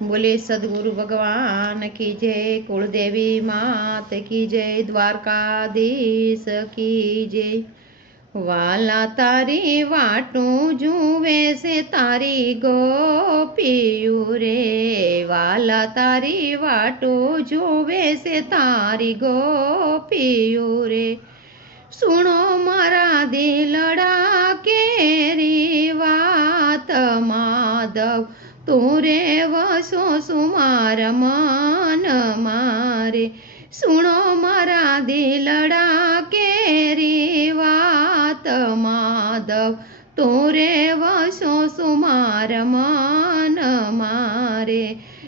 बोले सदगुरु भगवान की जय, कुलदेवी मात की जय, द्वारकाधीश की जय। वाला तारी वाटू जुवे से तारी गोपियू रे, वाला तारी वाटू जुवे से तारी गोपियू रे। सुनो मारा दिलड़ा केरी वात माधव, તું રે વસો સુમાર મન મારે। સુણો મારા દિલડા કેરી વાત માધવ, તું રે વસો સુમાર મન મારે।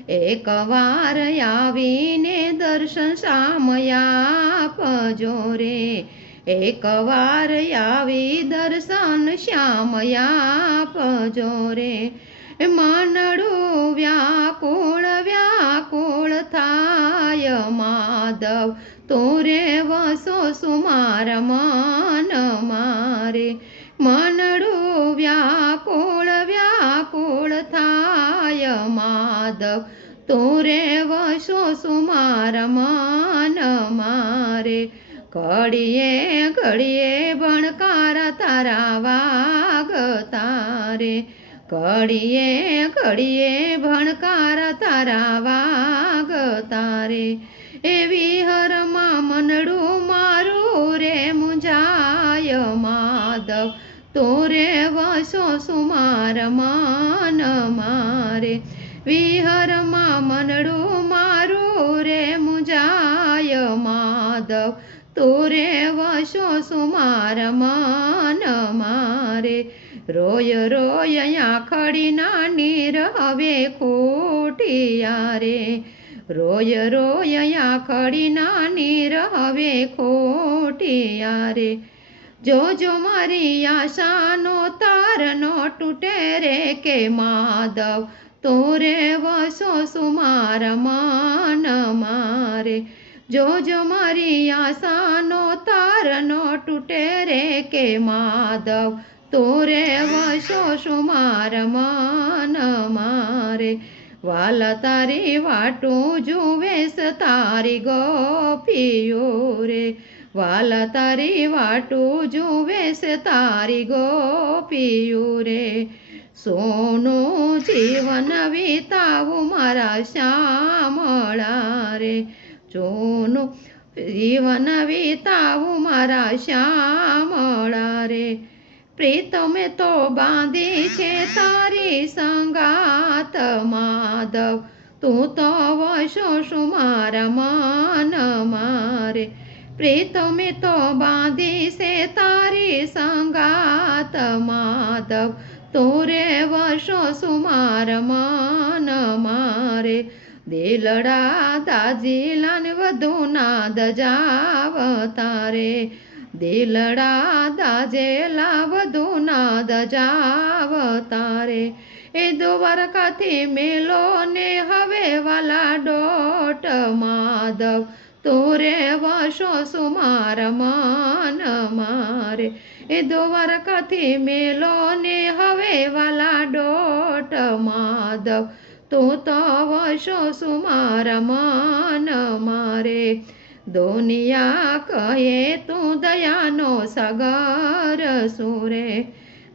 એક વાર આવીને દર્શન સામયા આપજો રે, એક વાર આવી દર્શન શ્યામયા આપજો રે। માનડું વ્યાકુળ વ્યાકુળ થાય માધવ, તું રે વસો સુમાર મન મારે। માનડું વ્યાકુળ વ્યાકુળ થાય માધવ, તું રે વસો સુમાર મન મારે। ઘડીએ ઘડીએ ભણકાર તારા વાગતા રે, ઘડીએ ઘડીએ ભણકાર તારા વાગતા રે। એવી હરમાં મનડું મારું રે મુંજાય માધવ, તું રે વસો સુમાર મન મારે। વિહરમાં મનડું મારું રે મુંજાય માધવ, તું રે વસો સુમાર મન મારે। રોય રોય આંખડીના નીર હવે ખૂટ્યા રે, રોય રોય આંખડીના નીર હવે ખૂટ્યા રે। જોજો મારી આશાનો તાર નો તૂટે રે કે માધવ, તું રે વસો સુમાર મન મારે। જોજો મારી આશાનો તાર નો તૂટે રે કે માધવ, તું રે વસો સુમાર મન મારે। વાલા તારી વાટું જુવેશ તારી ગોપીઓ રે, વાલા તારી વાટું જુવેશ તારી ગોપીઓ રે। સોનું જીવન વિતાવું મારા શ્યામળા રે, સોનું જીવન વિતાવું મારા શ્યામળા રે। પ્રીતમે તો બાંધી છે તારી સંગાત માધવ, તું તો વસો સુમાર મન મારે। પ્રીતમે તો બાંધી છે તારી સંગાત માધવ, તું રે વસો સુમાર મન મારે। દિલડા દાજીલાન વધુ નાદ જાવતા રે, દિલડા દાજેલા વધુ નાદ જાવતા રે। એ દ્વારકાથી મેલો ને હવે વાલા ડોટ માધવ, તું રે વસો સુમાર મન મારે। એ દ્વારકાથી મેલો ને હવે વાલા ડોટ માધવ, તું તો વસો સુમાર મન મારે। દુનિયા કહે તું દયાનો સાગર સુરે,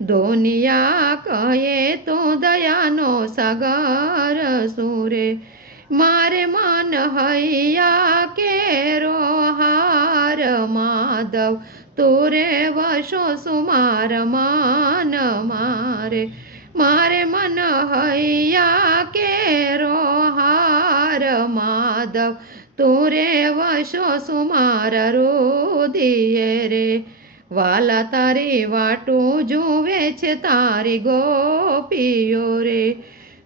દુનિયા કહે તું દયાનો સાગર સુરે। મારે મન હૈયા કેરો હાર માધવ, તું રે વસો સુમાર મન મારે। મારે મન હૈયા કેરો હાર માધવ, તું રે વસો સુમાર રુદિયે રે। વાલા તારી વાટું જુએ છે તારી ગોપીઓ રે,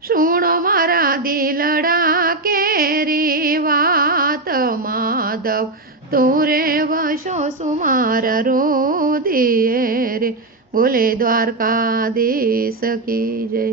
સુણો મારા દિલડા કેરી વાત માધવ, તું રે વસો સુમાર રુદિયે રે। બોલે દ્વારકાધીશ કી જય।